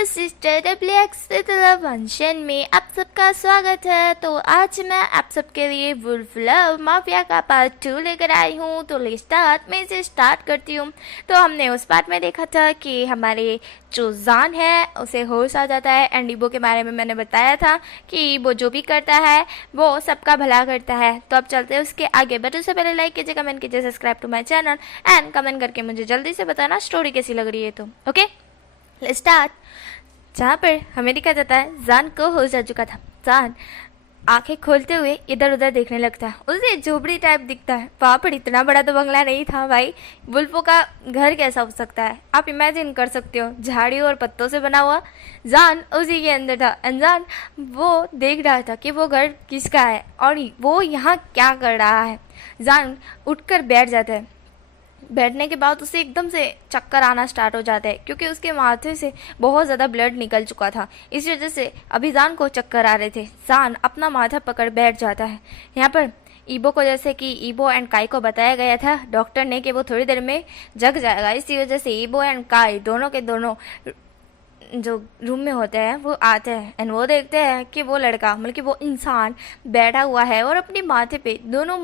Hello sister function में आप सबका स्वागत है। तो आज मैं आप सबके लिए वुल्फ लव माफिया का पार्ट 2 लेकर आई हूँ। तो मैं इसे स्टार्ट करती हूँ। तो हमने उस पार्ट में देखा था कि हमारे जो जान है उसे होश आ जाता है एंड ईबो के बारे में मैंने बताया था कि ईबो जो भी करता है वो सबका भला करता है। तो अब चलते हैं उसके आगे, बट उससे पहले लाइक कीजिए, कमेंट कीजिए, subscribe to my channel and comment करके मुझे जल्दी से बताना स्टोरी कैसी लग रही है। तो ओके स्टार्ट। जहाँ पर हमें दिखा जाता है जान को होश आ चुका था। जान आंखें खोलते हुए इधर उधर देखने लगता है। उसे झोपड़ी टाइप दिखता है। वहाँ पर इतना बड़ा तो बंगला नहीं था भाई, वुल्फों का घर कैसा हो सकता है आप इमेजिन कर सकते हो, झाड़ियों और पत्तों से बना हुआ। जान उसी के अंदर था। अनजान वो देख रहा था कि वो घर किसका है और वो यहाँ क्या कर रहा है। जान उठकर बैठ जाता है। बैठने के बाद उसे एकदम से चक्कर आना स्टार्ट हो जाता है क्योंकि उसके माथे से बहुत ज़्यादा ब्लड निकल चुका था। इस वजह से अभी जान को चक्कर आ रहे थे। जान अपना माथा पकड़ बैठ जाता है। यहाँ पर ईबो को, जैसे कि ईबो एंड काई को बताया गया था डॉक्टर ने कि वो थोड़ी देर में जग जाएगा, इसी वजह से ईबो एंड काई दोनों के दोनों जो रूम में होते हैं वो आते हैं एंड वो देखते हैं कि वो लड़का मतलब कि वो इंसान बैठा हुआ है और अपने माथे पे दोनों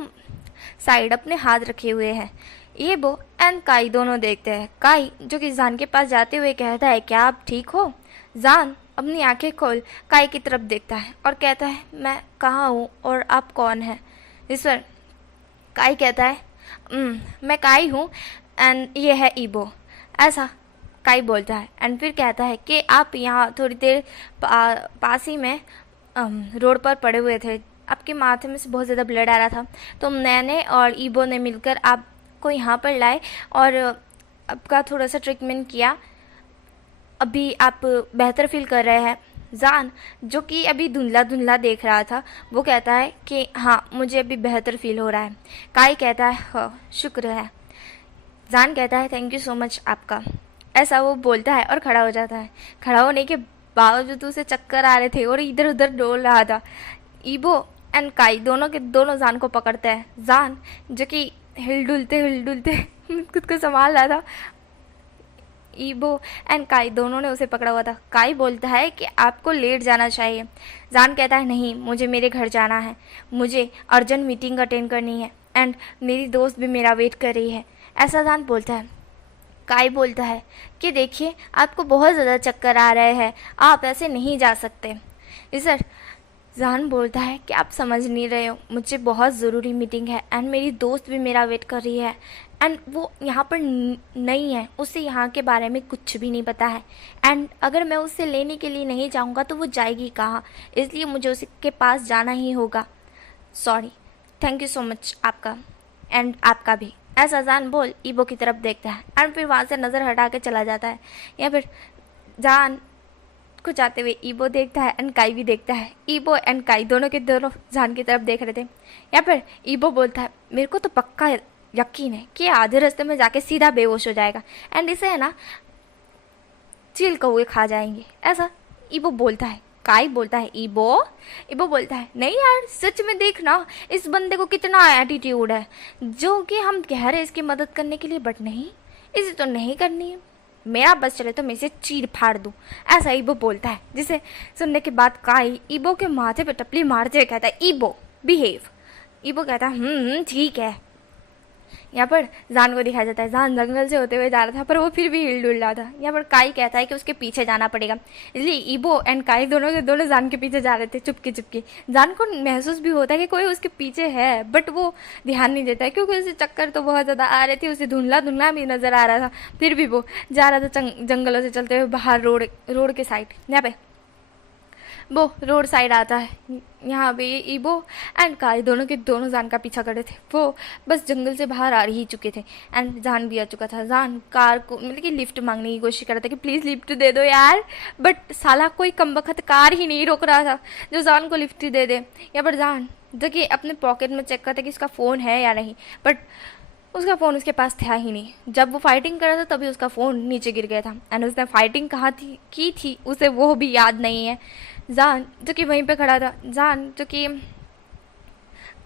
साइड अपने हाथ रखे हुए हैं। ईबो एंड काई दोनों देखते हैं। काई जो कि जान के पास जाते हुए कहता है क्या आप ठीक हो। जान अपनी आंखें खोल काई की तरफ देखता है और कहता है मैं कहाँ हूँ और आप कौन हैं। इस पर काई कहता है मैं काई हूँ एंड ये है ईबो, ऐसा काई बोलता है। एंड फिर कहता है कि आप यहाँ थोड़ी देर पास ही में रोड पर पड़े हुए थे, आपके माथे में से बहुत ज़्यादा ब्लड आ रहा था, तो मैंने और ईबो ने मिलकर आपको यहाँ पर लाए और आपका थोड़ा सा ट्रीटमेंट किया। अभी आप बेहतर फील कर रहे हैं। जान जो कि अभी धुंधला धुंधला देख रहा था वो कहता है कि हाँ मुझे अभी बेहतर फील हो रहा है। काई कहता है हाँ शुक्र है। जान कहता है थैंक यू सो मच आपका, ऐसा वो बोलता है और खड़ा हो जाता है। खड़ा होने के बावजूद उसे चक्कर आ रहे थे और इधर उधर डोल रहा था। ईबो एंड काई दोनों के दोनों जान को पकड़ते हैं। जान जो कि हिल डुलते खुद को संभाल रहा था। ईबो एंड काई दोनों ने उसे पकड़ा हुआ था। काई बोलता है कि आपको लेट जाना चाहिए। जान कहता है नहीं मुझे मेरे घर जाना है, मुझे अर्जेंट मीटिंग अटेंड करनी है एंड मेरी दोस्त भी मेरा वेट कर रही है, ऐसा जान बोलता है। काई बोलता है कि देखिए आपको बहुत ज़्यादा चक्कर आ रहे हैं, आप ऐसे नहीं जा सकते। सर जान बोलता है कि आप समझ नहीं रहे हो, मुझे बहुत ज़रूरी मीटिंग है एंड मेरी दोस्त भी मेरा वेट कर रही है एंड वो यहाँ पर नहीं है, उसे यहाँ के बारे में कुछ भी नहीं पता है एंड अगर मैं उसे लेने के लिए नहीं जाऊँगा तो वो जाएगी कहाँ, इसलिए मुझे उसके पास जाना ही होगा। Sorry, thank you so much आपका एंड आपका भी, ऐसा जान बोल ईबो की तरफ देखता है एंड फिर वहाँ से नज़र हटा के चला जाता है। या फिर जान को जाते हुए ईबो देखता है एंड काई भी देखता है। ईबो एंड काई दोनों के दोनों जान की तरफ देख रहे थे। या फिर ईबो बोलता है मेरे को तो पक्का यकीन है कि आधे रास्ते में जाके सीधा बेहोश हो जाएगा एंड इसे है ना चील कौवे खा जाएंगे, ऐसा ईबो बोलता है। काई बोलता है ईबो बोलता है नहीं यार सच में देखना इस बंदे को कितना एटीट्यूड है, जो कि हम कह रहे हैं इसकी मदद करने के लिए बट नहीं, इसे तो नहीं करनी है, मेरा बस चले तो मैं इसे चीर फाड़ दूँ, ऐसा ईबो बोलता है। जिसे सुनने के बाद काई ईबो के माथे पे टपली मारते हुए कहता है ईबो बिहेव। ईबो कहता है ठीक है। यहाँ पर जान को दिखाया जाता है। जान जंगल से होते हुए जा रहा था पर वो फिर भी हिल डुल रहा था। यहाँ पर काई कहता है कि उसके पीछे जाना पड़ेगा, इसलिए ईबो एंड काई दोनों के दोनों जान के पीछे जा रहे थे चुपके चुपके। जान को महसूस भी होता है कि कोई उसके पीछे है बट वो ध्यान नहीं देता है क्योंकि उसे चक्कर तो बहुत ज़्यादा आ रहे थे, उसे धुंधला धुंधला भी नज़र आ रहा था, फिर भी वो जा रहा था जंगलों से चलते हुए बाहर रोड के साइड। यहाँ पे वो रोड साइड आता है। यहाँ पे ईबो एंड काई दोनों के दोनों जान का पीछा कर रहे थे। वो बस जंगल से बाहर आ ही चुके थे एंड जान भी आ चुका था। जान कार को मतलब कि लिफ्ट मांगने की कोशिश कर रहा था कि प्लीज़ लिफ्ट दे दो यार, बट साला कोई कमबख्त कार ही नहीं रोक रहा था जो जान को लिफ्ट दे दे। यहाँ पर जान जो कि अपने पॉकेट में चेक करता कि इसका फ़ोन है या नहीं, बट उसका फ़ोन उसके पास था ही नहीं। जब वो फाइटिंग कर रहा था तभी उसका फ़ोन नीचे गिर गया था एंड उसने फाइटिंग कहाँ की थी उसे वो भी याद नहीं है। जान जो कि वहीं पे खड़ा था, जान जो कि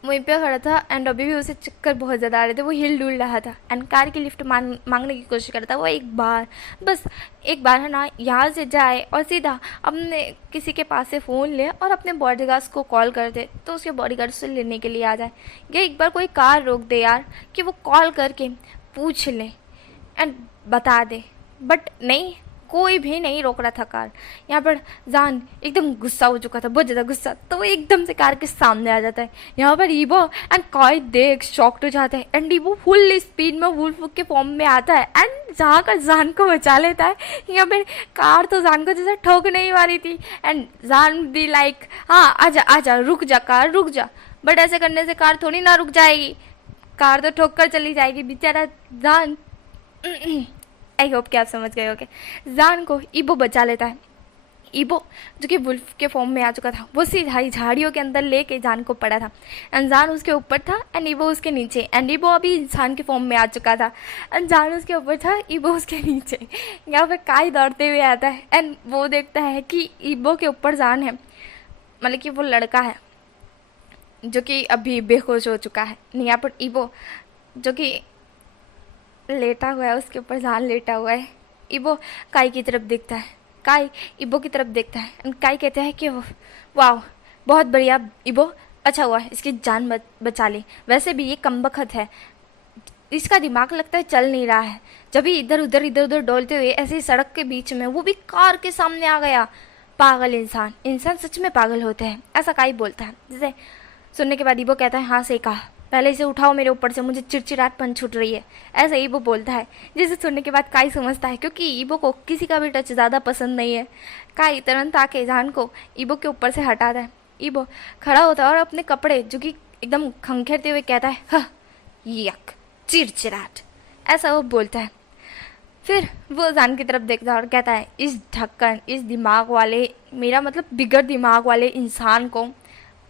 वहीं पे खड़ा था एंड अभी भी उसे चक्कर बहुत ज़्यादा आ रहे थे, वो हिल डुल रहा था एंड कार की लिफ्ट मांगने की कोशिश कर रहा था। वो एक बार, बस एक बार है ना, यहाँ से जाए और सीधा अपने किसी के पास से फ़ोन ले और अपने बॉडीगार्ड्स को कॉल कर दे तो उसके बॉडीगार्ड से लेने के लिए आ जाए, या एक बार कोई कार रोक दे यार कि वो कॉल करके पूछ ले एंड बता दे। बट नहीं, कोई भी नहीं रोक रहा था कार। यहाँ पर जान एकदम गुस्सा हो चुका था, बहुत ज़्यादा गुस्सा, तो वो एकदम से कार के सामने आ जाता है। यहाँ पर ईबो एंड काय देख शॉक्ड हो जाता है एंड ईबो फुल स्पीड में वुल्फ के फॉर्म में आता है एंड जहाँ कर जान को बचा लेता है। यहाँ पर कार तो जान को जैसे ठोक नहीं मारी थी एंड जान भी लाइक हाँ आजा आजा, रुक जा कार रुक जा, बट ऐसे करने से कार थोड़ी ना रुक जाएगी, कार तो ठोक कर चली जाएगी। बेचारा जान, आई होप कि आप समझ गए होगे। जान को ईबो बचा लेता है। ईबो जो कि वुल्फ के फॉर्म में आ चुका था, वो सीधा ही झाड़ियों के अंदर लेके जान को पड़ा था एंड जान उसके ऊपर था एंड ईबो उसके नीचे एंड ईबो अभी इंसान के फॉर्म में आ चुका था एंड जान उसके ऊपर था, ईबो उसके नीचे। यहाँ पर काय दौड़ते हुए आता है एंड वो देखता है कि ईबो के ऊपर जान है, मतलब कि वो लड़का है जो कि अभी बेहोश हो चुका है। यहाँ पर ईबो जो कि लेटा हुआ है, उसके ऊपर जान लेटा हुआ है। ईबो काई की तरफ देखता है, काई ईबो की तरफ देखता है। काई कहता है कि वाह बहुत बढ़िया ईबो, अच्छा हुआ इसकी जान बचा ली। वैसे भी ये कमबख्त है, इसका दिमाग लगता है चल नहीं रहा है। जब भी इधर उधर डोलते हुए ऐसी सड़क के बीच में, वो भी कार के सामने आ गया। पागल इंसान, इंसान सच में पागल होते हैं, ऐसा काई बोलता है। जैसे सुनने के बाद ईबो कहता है हाँ सही कहा, पहले इसे उठाओ मेरे ऊपर से, मुझे चिड़चिड़ाहटपन छूट रही है, ऐसा ईबो बोलता है। जिसे सुनने के बाद काई समझता है, क्योंकि ईबो को किसी का भी टच ज़्यादा पसंद नहीं है। काई तुरंत आके जान को ईबो के ऊपर से हटाता है। ईबो खड़ा होता है और अपने कपड़े जो कि एकदम खंखेरते हुए कहता है हाँ यक चिड़चिड़ाहट, ऐसा वो बोलता है। फिर वो जान की तरफ देखता है और कहता है इस ढक्कन, इस दिमाग वाले, मेरा मतलब बिगड़ दिमाग वाले इंसान को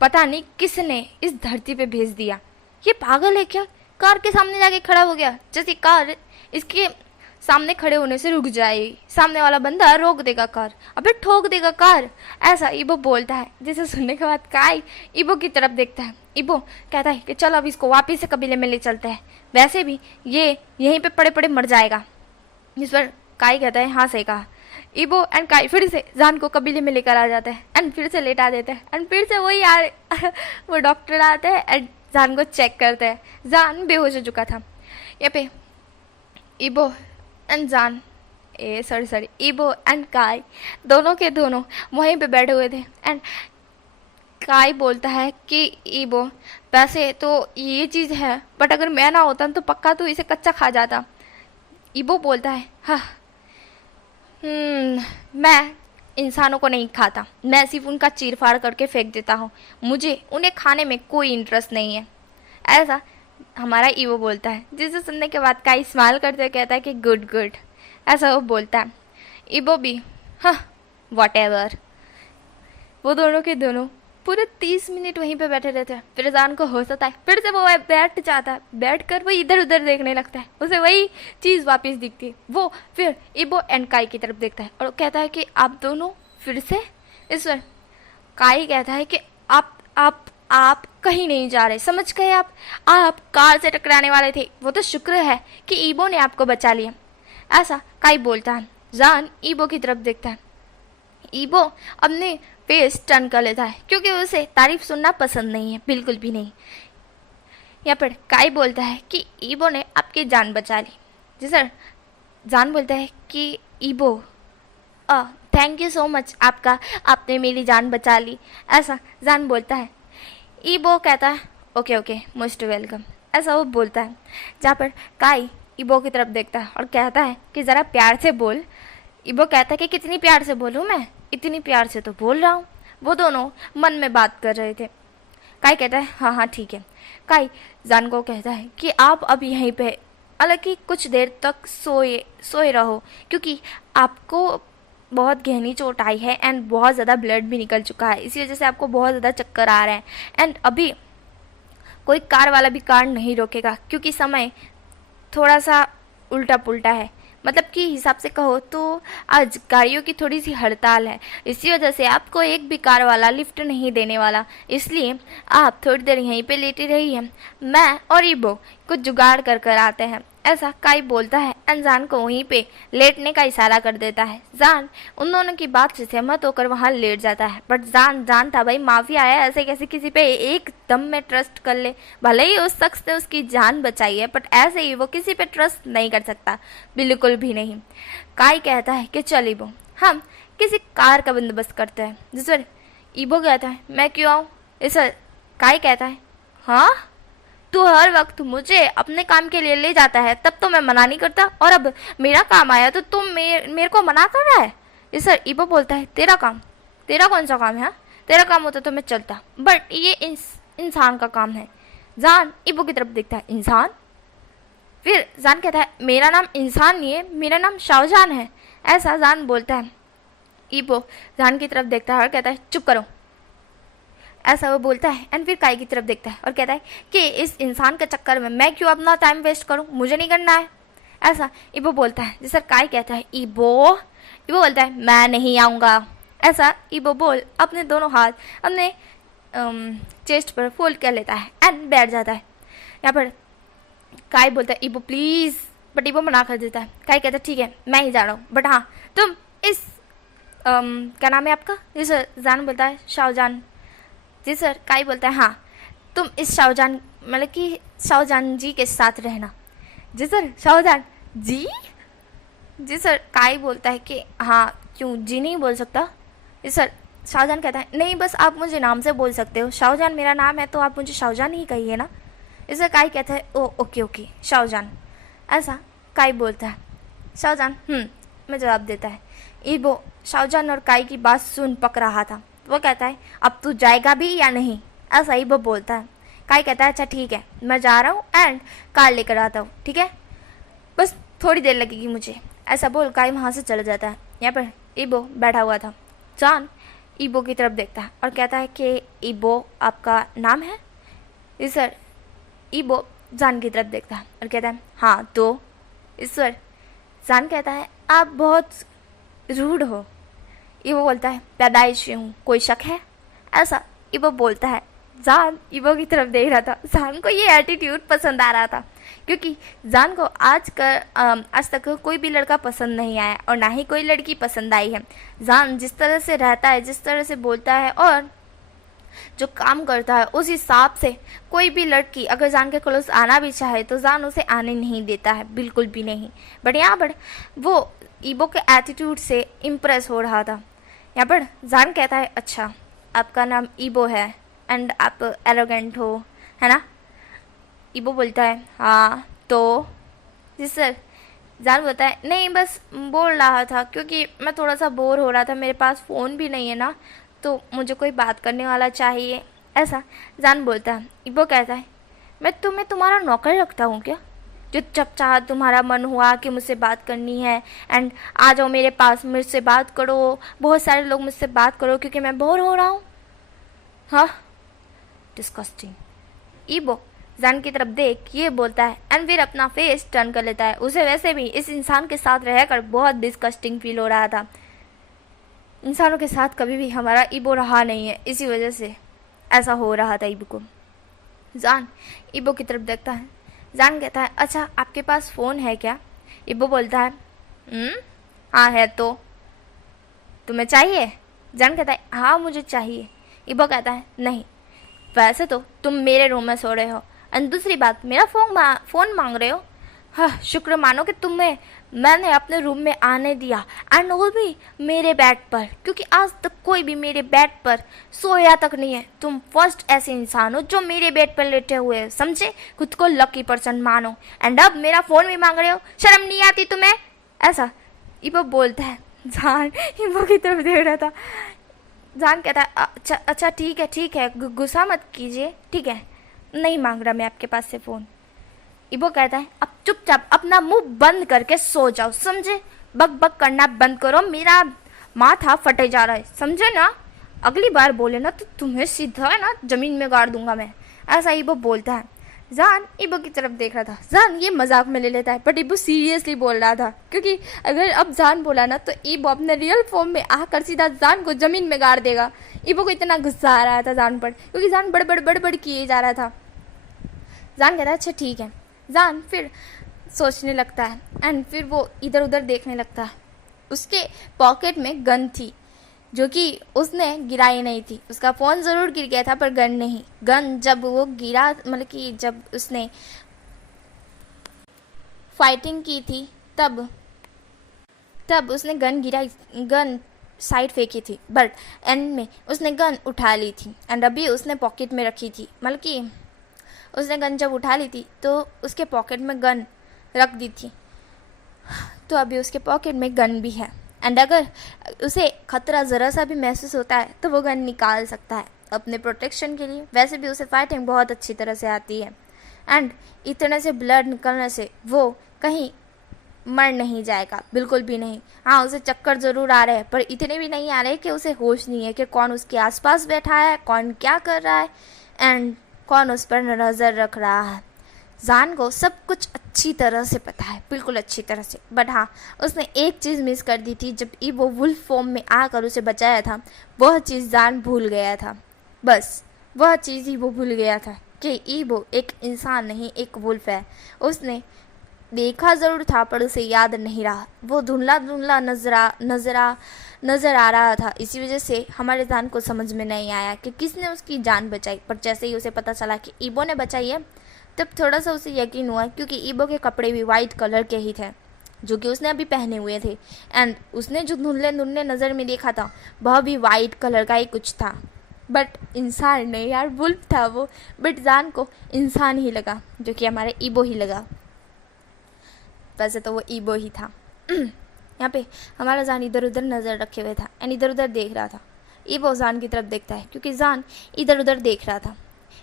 पता नहीं किसने इस धरती पे भेज दिया। ये पागल है क्या, कार के सामने जाके खड़ा हो गया, जैसे कार इसके सामने खड़े होने से रुक जाएगी, सामने वाला बंदा रोक देगा कार, अबे ठोक देगा कार, ऐसा ईबो बोलता है। जिसे सुनने के बाद काई ईबो की तरफ देखता है। ईबो कहता है कि चल अब इसको वापिस से कबीले में ले चलते हैं, वैसे भी ये यहीं पे पड़े पड़े मर जाएगा। जिस पर काई कहता है हाँ सही कहा। ईबो एंड काई फिर से जान को कबीले में लेकर आ जाते हैं एंड फिर से लेटा देते हैं एंड फिर से वही यार वो डॉक्टर आते हैं एंड जान को चेक करते हैं। जान बेहोश हो चुका था। यहाँ पे ईबो एंड जान सॉरी ईबो एंड काई दोनों के दोनों वहीं पे बैठे हुए थे एंड काई बोलता है कि ईबो वैसे तो ये चीज़ है, बट अगर मैं ना होता तो पक्का तो इसे कच्चा खा जाता। ईबो बोलता है हाँ मैं इंसानों को नहीं खाता, मैं सिर्फ उनका चीर फाड़ करके फेंक देता हूँ, मुझे उन्हें खाने में कोई इंटरेस्ट नहीं है, ऐसा हमारा ईवो बोलता है। जिसे सुनने के बाद काई स्माइल करते हुए कहता है कि गुड गुड, ऐसा वो बोलता है। ईवो भी हाँ वॉटेवर। वो दोनों के दोनों पूरे 30 मिनट वहीं पे बैठे रहते हैं। फिर जान को होश आता है, फिर से वो बैठ जाता है, बैठ कर वो इधर उधर देखने लगता है, उसे वही चीज़ वापस दिखती है। वो फिर ईबो एंड काई की तरफ देखता है और कहता है कि आप दोनों फिर से। इस पर काई कहता है कि आप कहीं नहीं जा रहे, समझ गए आप कार से टकराने वाले थे, वो तो शुक्र है कि ईबो ने आपको बचा लिया, ऐसा काई बोलता है। जान ईबो की तरफ देखता है। ईबो अपने फेस टर्न कर लेता है क्योंकि उसे तारीफ सुनना पसंद नहीं है, बिल्कुल भी नहीं। यहाँ पर काई बोलता है कि ईबो ने आपकी जान बचा ली। जी सर। जान बोलता है कि ईबो थैंक यू सो मच आपका, आपने मेरी जान बचा ली, ऐसा जान बोलता है। ईबो कहता है ओके ओके मोस्ट वेलकम, ऐसा वो बोलता है। जहाँ पर काई ईबो की तरफ देखता है और कहता है कि ज़रा प्यार से बोल। ईबो कहता है कि कितनी प्यार से बोलूँ मैं, इतनी प्यार से तो बोल रहा हूँ। वो दोनों मन में बात कर रहे थे। काई कहता है हाँ हाँ ठीक है। काई जान को कहता है कि आप अब यहीं पे हालांकि कुछ देर तक सोए रहो, क्योंकि आपको बहुत गहरी चोट आई है एंड बहुत ज़्यादा ब्लड भी निकल चुका है, इसी वजह से आपको बहुत ज़्यादा चक्कर आ रहे हैं एंड अभी कोई कार वाला भी कार नहीं रोकेगा क्योंकि समय थोड़ा सा उल्टा पुल्टा है। मतलब कि हिसाब से कहो तो आज गाड़ियों की थोड़ी सी हड़ताल है, इसी वजह से आपको एक भी कार वाला लिफ्ट नहीं देने वाला, इसलिए आप थोड़ी देर यहीं पे लेटी रहिए, मैं और ईबो कुछ जुगाड़ कर कर आते हैं। ऐसा काई बोलता है एंड जान को वहीं पे लेटने का इशारा कर देता है। जान उन दोनों की बात से सहमत होकर वहां लेट जाता है, बट जान जानता भाई माफिया है, ऐसे कैसे किसी पे एक दम में ट्रस्ट कर ले। भले ही उस शख्स ने उसकी जान बचाई है, बट ऐसे ही वो किसी पे ट्रस्ट नहीं कर सकता, बिल्कुल भी नहीं। काई कहता है कि चल ईबो हम किसी कार का बंदोबस्त करते हैं। जिसर ईबो कहता है मैं क्यों आऊँ। इस काई कहता है हाँ तू हर वक्त मुझे अपने काम के लिए ले जाता है, तब तो मैं मना नहीं करता, और अब मेरा काम आया तो तुम मेरे को मना कर रहा है। इस सर ईबो बोलता है तेरा काम, तेरा कौन सा काम है, तेरा काम होता तो मैं चलता, बट ये इंसान का काम है। जान ईबो की तरफ देखता है इंसान। फिर जान कहता है मेरा नाम इंसान नहीं है, मेरा नाम शाहजहान है। ऐसा जान बोलता है। ईबो जान की तरफ देखता है और कहता है चुप करो। ऐसा वो बोलता है एंड फिर काई की तरफ देखता है और कहता है कि इस इंसान के चक्कर में मैं क्यों अपना टाइम वेस्ट करूं, मुझे नहीं करना है। ऐसा ईबो बोलता है। जैसा काई कहता है ईबो बोलता है मैं नहीं आऊँगा। ऐसा ईबो बोल अपने दोनों हाथ अपने चेस्ट पर फोल्ड कर लेता है एंड बैठ जाता है। यहाँ पर काई बोलता है ईबो प्लीज़, बट ईबो मना कर देता है। काई कहता है ठीक है मैं ही जा रहा हूँ, बट हाँ तुम इस क्या नाम है आपका। जैसे जान बोलता है शाहजहान। जी सर। काई बोलता है हाँ तुम इस शाहजहान मतलब कि शाहजहान जी के साथ रहना। जी सर। शाहजहान जी। जी सर। काई बोलता है कि हाँ क्यों जी नहीं बोल सकता। जी सर। शाहजहान कहता है नहीं बस आप मुझे नाम से बोल सकते हो, शाहजहान मेरा नाम है तो आप मुझे शाहजहान ही कहिए ना। इसे काई कहता है ओ ओके ओके शाहजहान। ऐसा काई बोलता है शाहजहान में जवाब देता है। ईबो शाहजहान और काई की बात सुन पक रहा था। वो कहता है अब तू जाएगा भी या नहीं, ऐसा ही वो बोलता है। काई कहता है अच्छा ठीक है मैं जा रहा हूँ एंड कार लेकर आता हूँ, ठीक है बस थोड़ी देर लगेगी मुझे। ऐसा बोल काई वहाँ से चला जाता है। यहाँ पर ईबो बैठा हुआ था। जान ईबो की तरफ देखता है और कहता है कि ईबो आपका नाम है। ईश्वर। ईबो जान की तरफ देखता है और कहता है हाँ तो। ईश्वर। जान कहता है आप बहुत रूड हो। ईबो बोलता है पैदाइश से हूँ, कोई शक है। ऐसा ईबो बोलता है। जान ईबो की तरफ देख रहा था। जान को ये एटीट्यूड पसंद आ रहा था, क्योंकि जान को आज तक कोई भी लड़का पसंद नहीं आया और ना ही कोई लड़की पसंद आई है। जान जिस तरह से रहता है, जिस तरह से बोलता है और जो काम करता है, उस हिसाब से कोई भी लड़की अगर जान के क्लोज आना भी चाहे तो जान उसे आने नहीं देता है, बिल्कुल भी नहीं। बट यहाँ पर वो ईबो के एटीट्यूड से इम्प्रेस हो रहा था। यहाँ पर जान कहता है अच्छा आपका नाम ईबो है एंड आप एरोगेंट हो, है ना। ईबो बोलता है हाँ तो। जी सर। जान बोलता है नहीं बस बोल रहा था क्योंकि मैं थोड़ा सा बोर हो रहा था, मेरे पास फ़ोन भी नहीं है ना, तो मुझे कोई बात करने वाला चाहिए। ऐसा जान बोलता है। ईबो कहता है मैं तुम्हें तुम्हारा नौकर रखता हूँ क्या, जो जब चाह तुम्हारा मन हुआ कि मुझसे बात करनी है एंड आ जाओ मेरे पास, मुझसे बात करो, बहुत सारे लोग मुझसे बात करो क्योंकि मैं बोर हो रहा हूँ। हाँ डिस्कस्टिंग। ईबो जान की तरफ देख ये बोलता है एंड फिर अपना फेस टर्न कर लेता है। उसे वैसे भी इस इंसान के साथ रहकर बहुत डिस्कस्टिंग फील हो रहा था। इंसानों के साथ कभी भी हमारा ईबो रहा नहीं है, इसी वजह से ऐसा हो रहा था ईबो को। जान ईबो की तरफ देखता है। जान कहता है अच्छा आपके पास फ़ोन है क्या। ईबो बोलता है हाँ है तो तुम्हें चाहिए। जान कहता है हाँ मुझे चाहिए। ईबो कहता है नहीं वैसे तो तुम मेरे रूम में सो रहे हो और दूसरी बात मेरा फ़ोन मांग रहे हो। हाँ शुक्र मानो कि तुम्हें मैंने अपने रूम में आने दिया एंड वो भी मेरे बेड पर, क्योंकि आज तक कोई भी मेरे बेड पर सोया तक नहीं है। तुम फर्स्ट ऐसे इंसान हो जो मेरे बेड पर लेटे हुए हैं, समझे। खुद को लकी पर्सन मानो एंड अब मेरा फ़ोन भी मांग रहे हो, शर्म नहीं आती तुम्हें। ऐसा ईबो बोलता है। जान ईबो की तरफ देख रहा था। जान कहता है अच्छा ठीक है गुस्सा मत कीजिए, ठीक है नहीं मांग रहा मैं आपके पास से फ़ोन। ईबो कहता है अब चुपचाप अपना मुंह बंद करके सो जाओ, समझे। बक बक करना बंद करो, मेरा माथा फटे जा रहा है, समझे ना। अगली बार बोले ना तो तुम्हें सीधा है ना ज़मीन में गाड़ दूंगा मैं। ऐसा ईबो बोलता है। जान ईबो की तरफ देख रहा था। जान ये मजाक में ले लेता है, बट ईबो सीरियसली बोल रहा था, क्योंकि अगर अब जान बोला ना तो ईबो अपने रियल फॉर्म में आकर सीधा जान को जमीन में गाड़ देगा। ईबो को इतना गुस्सा आ रहा था जान पर, क्योंकि जान बड़ किए जा रहा था। जान कहता है अच्छा ठीक है। जान फिर सोचने लगता है एंड फिर वो इधर उधर देखने लगता है। उसके पॉकेट में गन थी, जो कि उसने गिराई नहीं थी। उसका फ़ोन ज़रूर गिर गया था पर गन नहीं। गन जब वो गिरा, मतलब कि जब उसने फाइटिंग की थी तब उसने गन गिराई, गन साइड फेंकी थी, बट एंड में उसने गन उठा ली थी एंड अभी उसने पॉकेट में रखी थी। मतलब कि उसने गन जब उठा ली थी तो उसके पॉकेट में गन रख दी थी, तो अभी उसके पॉकेट में गन भी है एंड अगर उसे खतरा ज़रा सा भी महसूस होता है तो वो गन निकाल सकता है अपने प्रोटेक्शन के लिए। वैसे भी उसे फाइटिंग बहुत अच्छी तरह से आती है एंड इतने से ब्लड निकलने से वो कहीं मर नहीं जाएगा, बिल्कुल भी नहीं। हाँ, उसे चक्कर ज़रूर आ रहे हैं पर इतने भी नहीं आ रहे कि उसे होश नहीं है कि कौन उसके आसपास बैठा है, कौन क्या कर रहा है एंड कौन उस पर नज़र रख रहा है। जान को सब कुछ अच्छी तरह से पता है, बिल्कुल अच्छी तरह से, बट हाँ उसने एक चीज़ मिस कर दी थी। जब ईबो वुल्फ फॉर्म में आकर उसे बचाया था, वह चीज़ जान भूल गया था। बस वह चीज़ ही वो भूल गया था कि ईबो एक इंसान नहीं, एक वुल्फ है। उसने देखा ज़रूर था पर उसे याद नहीं रहा। वो धुंधला धुंधला नज़र आ रहा था। इसी वजह से हमारे जान को समझ में नहीं आया कि किसने उसकी जान बचाई। पर जैसे ही उसे पता चला कि ईबो ने बचाई है, तब थोड़ा सा उसे यकीन हुआ, क्योंकि ईबो के कपड़े भी वाइट कलर के ही थे जो कि उसने अभी पहने हुए थे एंड उसने जो धुंधले धुंधले नज़र में देखा था वह भी वाइट कलर का ही कुछ था, बट इंसान नहीं यार, वुल्फ था वो। बट जान को इंसान ही लगा, जो कि हमारे ईबो ही लगा। वैसे तो वो ईबो ही था। यहाँ पे हमारा जान इधर उधर नज़र रखे हुए था एंड इधर उधर देख रहा था। ईबो जान की तरफ देखता है क्योंकि जान इधर उधर देख रहा था।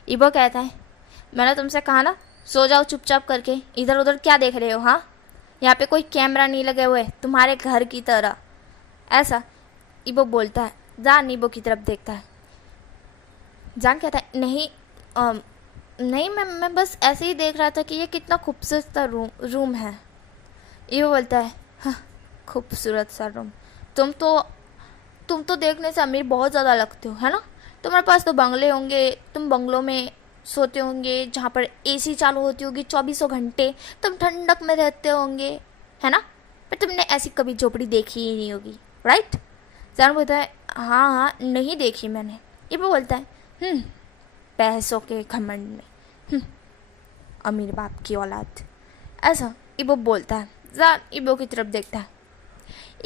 ईबो कहता है मैंने तुमसे कहा ना सो जाओ चुपचाप करके, इधर उधर क्या देख रहे हो? हाँ, यहाँ पे कोई कैमरा नहीं लगे हुए तुम्हारे घर की तरह, ऐसा ईबो बोलता है। जान ईबो की तरफ देखता है। जान कहता है नहीं नहीं मैं बस ऐसे ही देख रहा था कि ये कितना खूबसूरत सा रूम है। ईबो बोलता है हाँ, खूबसूरत सा रूम। तुम तो देखने से अमीर बहुत ज़्यादा लगते हो, है ना? तुम्हारे पास तो बंगले होंगे, तुम बंगलों में सोते होंगे जहाँ पर एसी चालू होती होगी 24 घंटे, तुम ठंडक में रहते होंगे, है ना? पर तुमने ऐसी कभी झोपड़ी देखी ही नहीं होगी, राइट? जान बोलता है हाँ नहीं देखी मैंने। ये वो बोलता है पैसों के घमंड में अमीर बाप की औलाद, ऐसा इबो बोलता है। जान इबो की तरफ देखता है।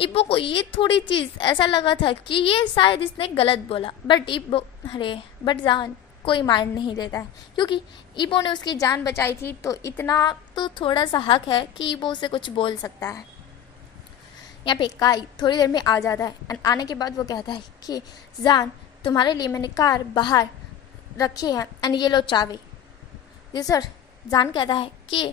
इबो को ये थोड़ी चीज़ ऐसा लगा था कि ये शायद इसने गलत बोला, बट जान कोई माइंड नहीं देता है, क्योंकि ईबो ने उसकी जान बचाई थी, तो इतना तो थोड़ा सा हक है कि ईबो उसे कुछ बोल सकता है। यहाँ पे काई थोड़ी देर में आ जाता है एंड आने के बाद वो कहता है कि जान तुम्हारे लिए मैंने कार बाहर रखी है एंड ये लो चाबी। जी सर। जान कहता है कि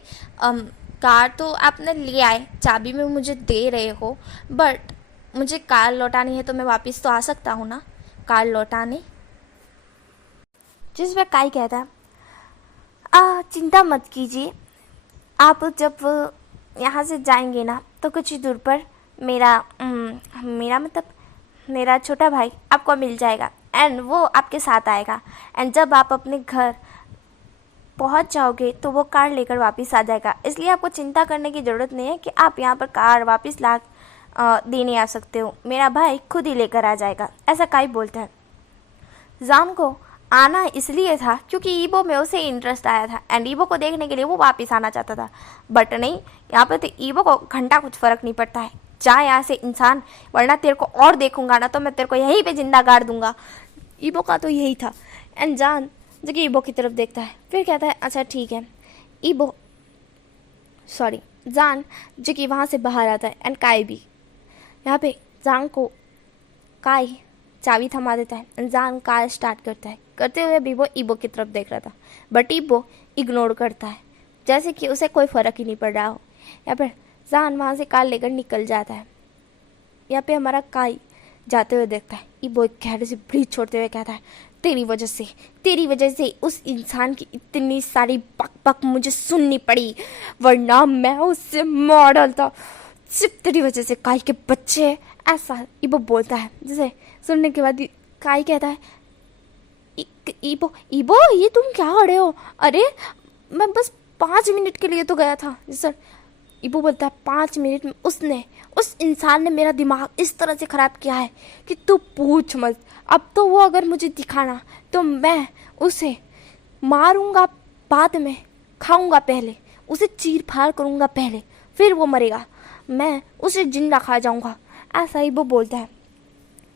कार तो आपने ले आए, चाबी में मुझे दे रहे हो, बट मुझे कार लौटानी है तो मैं वापस तो आ सकता हूँ ना कार लौटाने। जिस पर काई कहता है चिंता मत कीजिए, आप जब यहाँ से जाएंगे ना तो कुछ ही दूर पर मेरा छोटा भाई आपको मिल जाएगा एंड वो आपके साथ आएगा एंड जब आप अपने घर पहुँच जाओगे तो वो कार लेकर वापस आ जाएगा। इसलिए आपको चिंता करने की ज़रूरत नहीं है कि आप यहाँ पर कार वापस ला देने आ सकते हो, मेरा भाई खुद ही लेकर आ जाएगा, ऐसा काई बोलता है। जान को आना इसलिए था क्योंकि ईबो में उसे इंटरेस्ट आया था एंड ईबो को देखने के लिए वो वापस आना चाहता था, बट नहीं, यहाँ पे तो ईबो को घंटा कुछ फ़र्क नहीं पड़ता है। जा यहाँ से इंसान, वरना तेरे को और देखूंगा ना तो मैं तेरे को यहीं पे जिंदा गाड़ दूंगा। ईबो का तो यही था एंड जान जो कि ईबो की तरफ देखता है, फिर कहता है अच्छा ठीक है। जान जो कि वहाँ से बाहर आता है एंड काई भी। यहाँ पे जान को काई चाबी थमा देता है। जान कार स्टार्ट करता है, करते हुए भी वो ईबो की तरफ देख रहा था, बट ईबो इग्नोर करता है जैसे कि उसे कोई फ़र्क ही नहीं पड़ रहा हो। यहाँ पर जान वहाँ से कार लेकर निकल जाता है। यहाँ पे हमारा काई जाते हुए देखता है ईबो एक गहरे से ब्रीथ छोड़ते हुए कहता है, तेरी वजह से उस इंसान की इतनी सारी बक बक मुझे सुननी पड़ी, वरना मैं उससे मार डालता। सिर्फ तेरी वजह से काई के बच्चे, ऐसा ईबो बोलता है। जैसे सुनने के बाद काई कहता है, ईबो ईबो ये तुम क्या कर रहे हो? अरे मैं बस 5 मिनट के लिए तो गया था। सर ईबो बोलता है 5 मिनट में उस इंसान ने मेरा दिमाग इस तरह से ख़राब किया है कि तू पूछ मत। अब तो वो अगर मुझे दिखाना तो मैं उसे मारूंगा बाद में, खाऊंगा पहले, उसे चीर फाड़ करूंगा पहले, फिर वो मरेगा, मैं उसे जिंदा खा जाऊंगा। ऐसा ही वो बोलता है।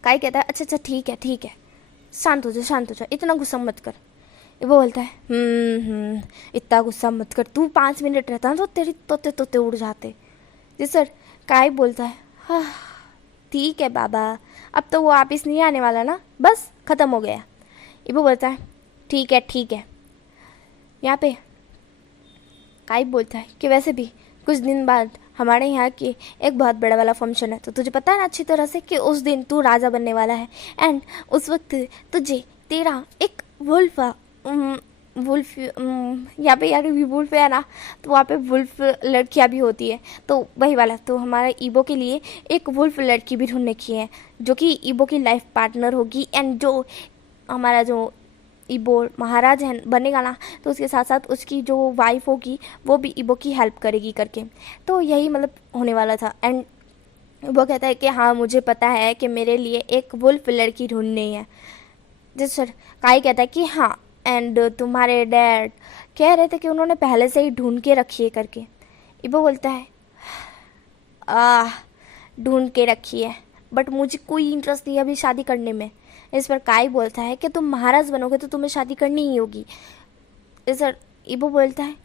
काई कहता है अच्छा ठीक है, शांत हो जा, इतना गुस्सा मत कर। वो बोलता है इतना गुस्सा मत कर, तू 5 मिनट रहता ना तो तेरी तोते उड़ जाते। जी सर। काई बोलता है हाँ ठीक है बाबा, अब तो वो वापिस नहीं आने वाला ना, बस ख़त्म हो गया। वो बोलता है ठीक है। यहाँ पे काई बोलता है कि वैसे भी कुछ दिन बाद हमारे यहाँ की एक बहुत बड़ा वाला फंक्शन है, तो तुझे पता है ना अच्छी तरह से कि उस दिन तू राजा बनने वाला है, एंड उस वक्त तुझे तेरा एक वुल्फ यहाँ पे यार भी वुल्फ है ना, तो वहाँ पे वुल्फ लड़कियाँ भी होती है, तो वही वाला। तो हमारा ईबो के लिए एक वुल्फ लड़की भी ढूंढने की है जो कि ईबो की लाइफ पार्टनर होगी, एंड जो हमारा जो ईबो महाराज है बनेगा ना, तो उसके साथ साथ उसकी जो वाइफ होगी वो भी ईबो की हेल्प करेगी करके। तो यही मतलब होने वाला था। एंड वो कहता है कि हाँ मुझे पता है कि मेरे लिए एक वुल्फ लड़की ढूंढनी है। जैसे सर काई कहता है कि हाँ, एंड तुम्हारे डैड कह रहे थे कि उन्होंने पहले से ही ढूंढ के रखी है करके। ईबो बोलता है ढूंढ के रखी है, बट मुझे कोई इंटरेस्ट नहीं है अभी शादी करने में। इस पर काई बोलता है कि तुम महाराज बनोगे तो तुम्हें शादी करनी ही होगी। सर ईबो बोलता है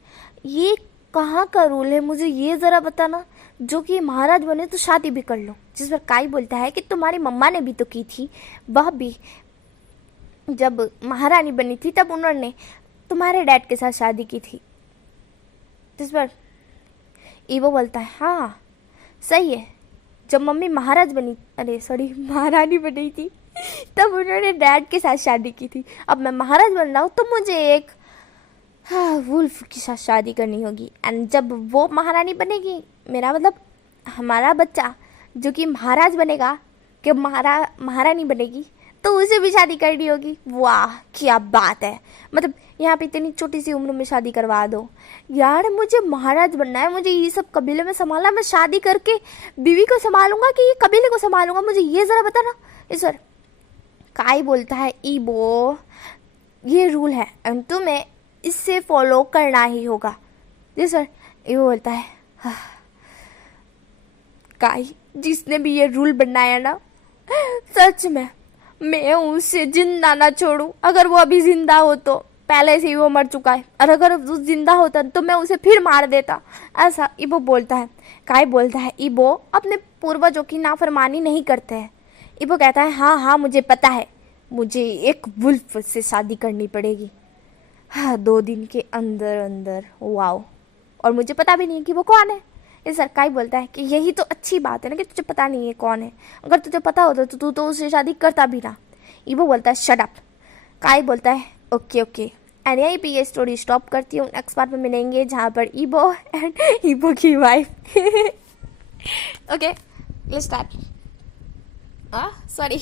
ये कहाँ का रूल है, मुझे ये ज़रा बताना, जो कि महाराज बने तो शादी भी कर लो। जिस पर काई बोलता है कि तुम्हारी मम्मा ने भी तो की थी, वह भी जब महारानी बनी थी तब उन्होंने तुम्हारे डैड के साथ शादी की थी। जिस पर ईबो बोलता है हाँ सही है, जब मम्मी महारानी बनी थी तब उन्होंने डैड के साथ शादी की थी। अब मैं महाराज बन रहा हूँ तो मुझे एक वुल्फ के साथ शादी करनी होगी, एंड जब वो महारानी बनेगी, मेरा मतलब हमारा बच्चा जो कि महाराज बनेगा, कि महारानी बनेगी, तो उसे भी शादी करनी होगी। वाह क्या बात है, मतलब यहाँ पे इतनी छोटी सी उम्र में शादी करवा दो यार। मुझे महाराज बनना है, मुझे ये सब कबीले में संभालना, मैं शादी करके बीवी को संभालूंगा कि ये कबीले को संभालूंगा, मुझे ये ज़रा बताना। सर काई बोलता है ईबो ये रूल है एंड तुम्हें इससे फॉलो करना ही होगा। जी सर। ईबो बोलता है काई जिसने भी ये रूल बनाया ना, सच में मैं उसे जिंदा ना छोड़ूं। अगर वो अभी जिंदा हो तो पहले से ही वो मर चुका है, और अगर वो जिंदा होता तो मैं उसे फिर मार देता। ऐसा ईबो बोलता है। काई बोलता है ईबो अपने पूर्वजों की नाफरमानी नहीं करते हैं। ईबो कहता है हाँ मुझे पता है, मुझे एक वुल्फ से शादी करनी पड़ेगी 2 दिन के अंदर। वाओ, और मुझे पता भी नहीं कि वो कौन है। ये सरकाई बोलता है कि यही तो अच्छी बात है ना कि तुझे पता नहीं है कौन है, अगर तुझे पता होता तो तू तो उससे शादी करता भी ना। ईबो बोलता है शट अप। काई बोलता है ओके एंड यहीं पे ये स्टोरी स्टॉप करती हूँ। नेक्स्ट पार्ट में मिलेंगे जहाँ पर ईबो एंड ईबो की wife okay let's start. Sorry